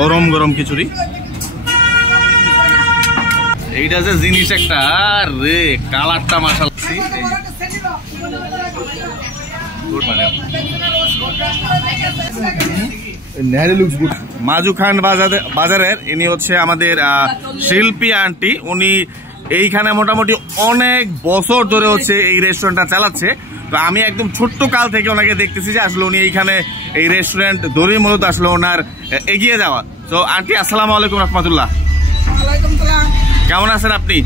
গরম গরম খিচুড়ি। এইটা যে জিনিস একটা রে, কালারটা মাশাআল্লাহ। মাজু খান বাজারের ইনি হচ্ছে আমাদের শিল্পী আন্টি। উনি এইখানে মোটামুটি অনেক বছর ধরে হচ্ছে এই রেস্টুরেন্টটা চালাচ্ছে। তো আমি একদম ছোট্ট কাল থেকে ওনাকে দেখতেছি যে আসলে উনি এইখানে এই রেস্টুরেন্ট ধরে মূলত আসলে ওনার এগিয়ে যাওয়া। তো আন্টি আসসালামু আলাইকুম রহমতুল্লাহ। কেমন আছেন আপনি?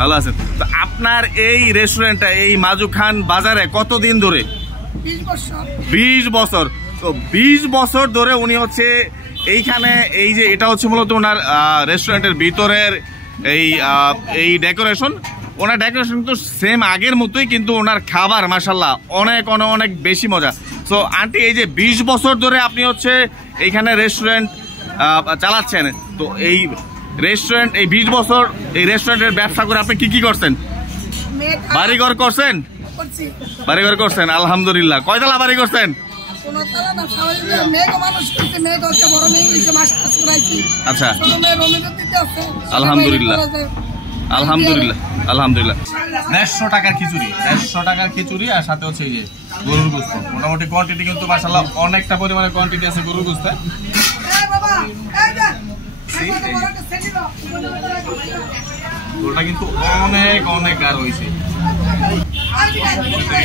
ভালো আছেন। তো আপনার এই রেস্টুরেন্টটা এই মাজু খান বাজারে কতদিন ধরে? 20 বছর। তো 20 বছর ধরে উনি হচ্ছে এইখানে, এই যে এটা হচ্ছে মূলত ওনার রেস্টুরেন্টের ভিতরের এই ডেকোরেশন। ওনার ডেকোরেশন কিন্তু সেম আগের মতোই, কিন্তু ওনার খাবার মাশাআল্লাহ অনেক অনেক অনেক বেশি মজা। সো আন্টি, এই যে 20 বছর ধরে আপনি হচ্ছে এইখানে রেস্টুরেন্ট চালাচ্ছেন, তো এই রেস্টুরেন্ট এই 20 বছর এই রেস্টুরেন্টের ব্যবসা করে আপনি কি করছেন? বাড়িঘর করছেন? বাড়িঘর করছেন, আলহামদুলিল্লাহ। কয়তলা বাড়ি করছেন? আচ্ছা, আলহামদুলিল্লাহ আলহামদুলিল্লাহ আলহামদুলিল্লাহ। 150 টাকার খিচুড়ি, 150 টাকার খিচুড়ি, আর সাথে হচ্ছে এই যে গরুর গোস্ত। মোটামুটি কোয়ান্টিটি কিন্তু মাশাআল্লাহ অনেকটা পরিমাণে কোয়ান্টিটি আছে গরুর গোস্তে। ওটা কিন্তু অনেক অনেক গাঢ় হয়েছে,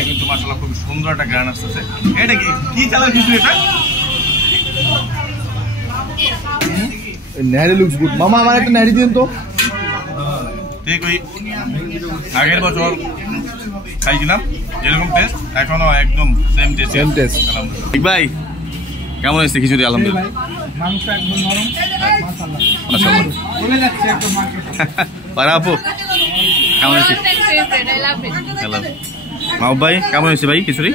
কিন্তু মাশাআল্লাহ খুব সুন্দর একটা গান আসতেছে। এটা কি চালের খিচুড়ি? এটা নারি লুকস গুড। মামা আমার একটা নারি দিন তো। ঠিক ওই আগের বছর খাইছিলাম যেরকম টেস্ট, এখনো একদম সেম টেস্ট। ঠিক ভাই, কেমন হয়েছে খিচুড়ি? আলহামদুলিল্লাহ। মাংস একদম নরম, মাশাআল্লাহ। চলে যাচ্ছে একদম মাংস। আপু কেমন হয়েছে? মাহবুব ভাই কেমন হয়েছে ভাই খিচুড়ি?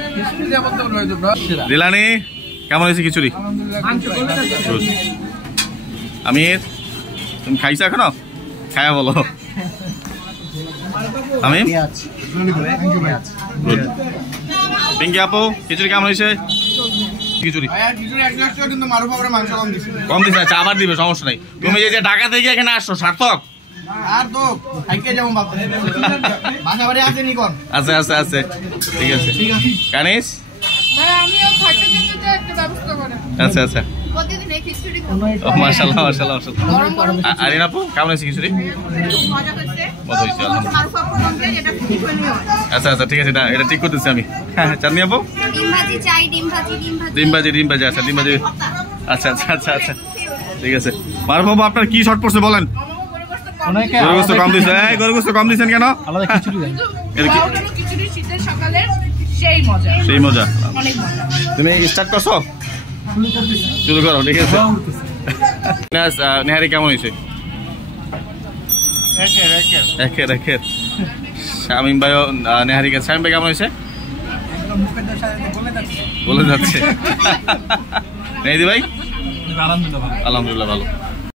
দিলানি কেমন হয়েছে খিচুড়ি? আমির, তুমি খাইছো এখনো? খায়া বলো। আমি পিঙ্কি আপু, খিচুড়ি কেমন হয়েছে? খিচুড়ি কম দিচ্ছে, আচ্ছা আবার দিবে, সমস্যা নাই। তুমি এই যে ঢাকা থেকে এখানে আসছো, সার্থক? আচ্ছা আচ্ছা আচ্ছা, ঠিক আছে। কানিস, আচ্ছা আচ্ছা, মাশাআল্লাহ মাশাআল্লাহ মাশাআল্লাহ। আরিন আপু কেমন হয়েছে খিচুড়ি? মজা হয়েছে, আচ্ছা আচ্ছা, ঠিক আছে, এটা ঠিক করতেছি আমি। হ্যাঁ, চাঁদনি আপু? ডিম ভাজি, আচ্ছা ডিম ভাজি, আচ্ছা আচ্ছা আচ্ছা আচ্ছা, ঠিক আছে। মারুফ বাবু, আপনার কি শর্ট পড়ছে বলেন? গরু গোস্ত কম দিচ্ছে। গরু গোস্ত কম দিচ্ছেন কেন? সেই মজা। তুমি স্টার্ট করছো? শুরু করো, ঠিক আছে। নেহারি কেমন হয়েছে? একের একের। শামিম ভাই নেহারি, শামিম ভাই কেমন হয়েছে? বলে যাচ্ছে। মেহেদি ভাই? আলহামদুলিল্লাহ ভালো।